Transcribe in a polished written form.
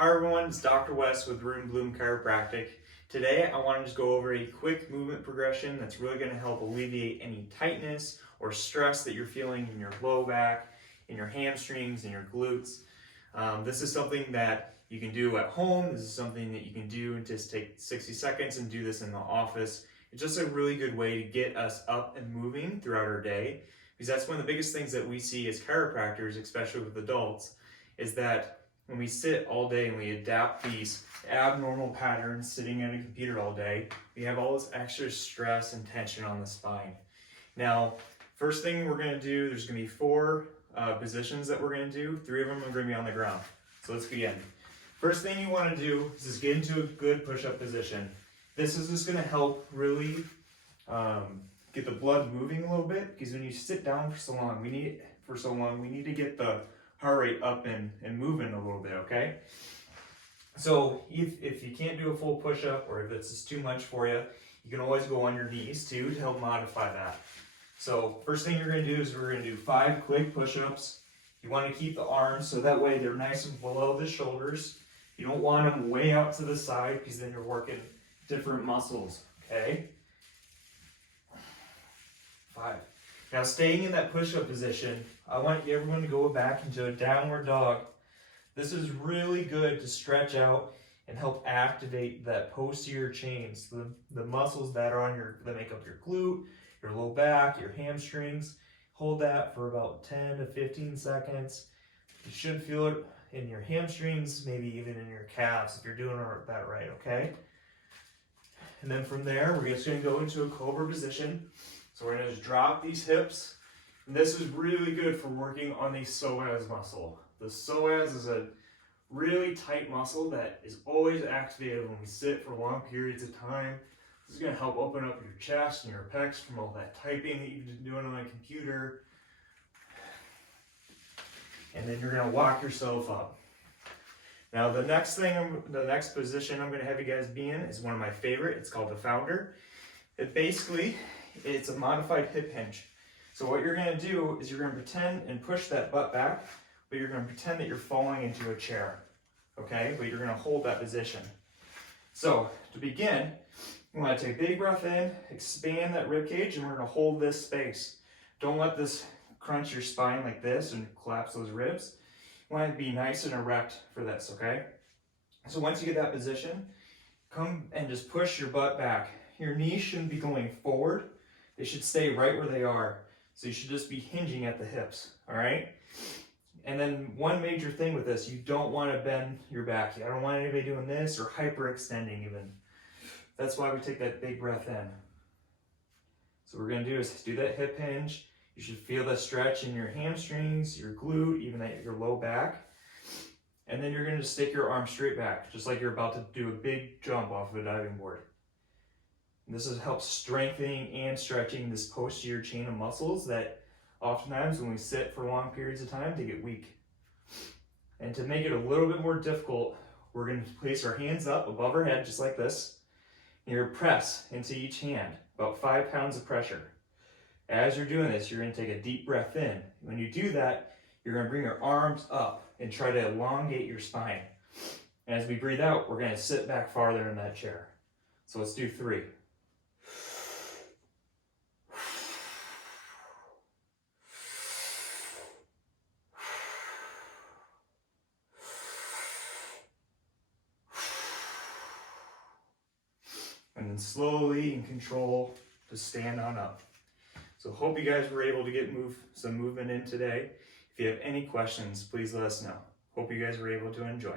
Hi everyone, it's Dr. West with Room Bloom Chiropractic. Today I want to just go over a quick movement progression that's really going to help alleviate any tightness or stress that you're feeling in your low back, in your hamstrings, in your glutes. This is something that you can do at home. This is something that you can do and just take 60 seconds and do this in the office. It's just a really good way to get us up and moving throughout our day, because that's one of the biggest things that we see as chiropractors, especially with adults, is that when we sit all day and we adapt these abnormal patterns sitting at a computer all day, we have all this extra stress and tension on the spine. Now, first thing we're going to do, there's going to be four positions that we're going to do. Three of them are going to be on the ground. So let's begin. First thing you want to do is just get into a good push-up position. This is just going to help really get the blood moving a little bit, because when you sit down for so long, we need to get the heart rate up and moving a little bit, okay? So if you can't do a full push-up, or if it's just too much for you, you can always go on your knees too to help modify that. So first thing you're going to do is we're going to do 5 quick push-ups. You want to keep the arms so that way they're nice and below the shoulders. You don't want them way out to the side, because then you're working different muscles, okay? 5. Now, staying in that push-up position, I want everyone to go back into a downward dog. This is really good to stretch out and help activate that posterior chains, the muscles that are that make up your glute, your low back, your hamstrings. Hold that for about 10 to 15 seconds. You should feel it in your hamstrings, maybe even in your calves if you're doing that right, okay? And then from there, we're just going to go into a cobra position. So we're going to just drop these hips. And this is really good for working on the psoas muscle. The psoas is a really tight muscle that is always activated when we sit for long periods of time. This is going to help open up your chest and your pecs from all that typing that you've been doing on the computer. And then you're going to walk yourself up. Now the next position I'm going to have you guys be in is one of my favorite. It's called the founder. It's a modified hip hinge. So what you're going to do is you're going to pretend and push that butt back, but you're going to pretend that you're falling into a chair, okay? But you're going to hold that position. So to begin, you want to take a big breath in, expand that rib cage, and we're going to hold this space. Don't let this crunch your spine like this and collapse those ribs. You want to be nice and erect for this, okay? So once you get that position, come and just push your butt back. Your knees shouldn't be going forward. They should stay right where they are. So you should just be hinging at the hips, all right? And then one major thing with this, you don't want to bend your back. I don't want anybody doing this or hyperextending even. That's why we take that big breath in. So what we're going to do is do that hip hinge. You should feel the stretch in your hamstrings, your glute, even at your low back. And then you're going to just stick your arm straight back, just like you're about to do a big jump off of a diving board. This helps strengthening and stretching this posterior chain of muscles that oftentimes when we sit for long periods of time, they get weak. And to make it a little bit more difficult, we're going to place our hands up above our head just like this. And you're going to press into each hand, about 5 pounds of pressure. As you're doing this, you're going to take a deep breath in. When you do that, you're going to bring your arms up and try to elongate your spine. And as we breathe out, we're going to sit back farther in that chair. So let's do 3. And then slowly in control to stand on up. So hope you guys were able to get some movement in today. If you have any questions, please let us know. Hope you guys were able to enjoy.